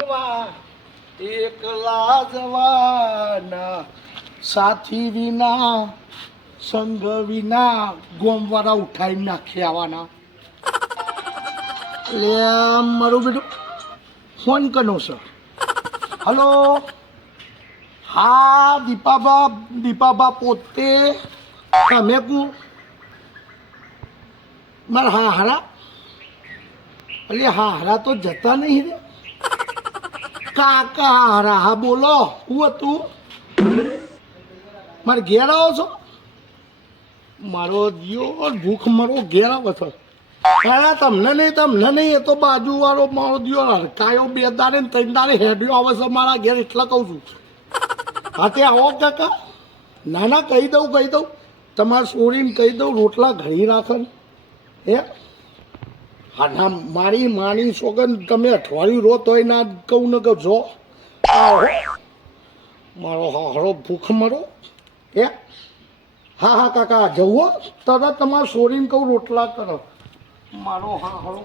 બનવા એકલા જવાના સાથી વિના સંગ વિના ગોમવાળા ઉઠાઈ નાખી આવવાના. એટલે મારું બેટું ફોન કરનો છે. હલો, હા દીપાબા પોતે તમે કું મારા હારા એટલે હારા તો જતા નહીં રે કાકા હારા. હા બોલો, હું હતું મારે ઘેર આવો છો? મારો દિયો ભૂખ મારો ઘેર આવો છો? હા તમને નહીં એ તો બાજુવાળો મારો દિયો હરકાયો 2 દાડે ને 3 દાડે હેડ્યો આવે છે મારા ઘેર એટલે કહું છું. હા તે આવો કાકા. ના કહી દઉં તમારે છોડીને કહી દઉં રોટલા ઘડી રાખે ને. હે હા ના મારી સોગન તમે અઠવાડિયું રો તોય ના કહું ને કે જો આવો મારો હારો ભૂખ મરો. હે હા કાકા જવો તરત તમારે છોડીને કહું રોટલા કરો મારો હારો.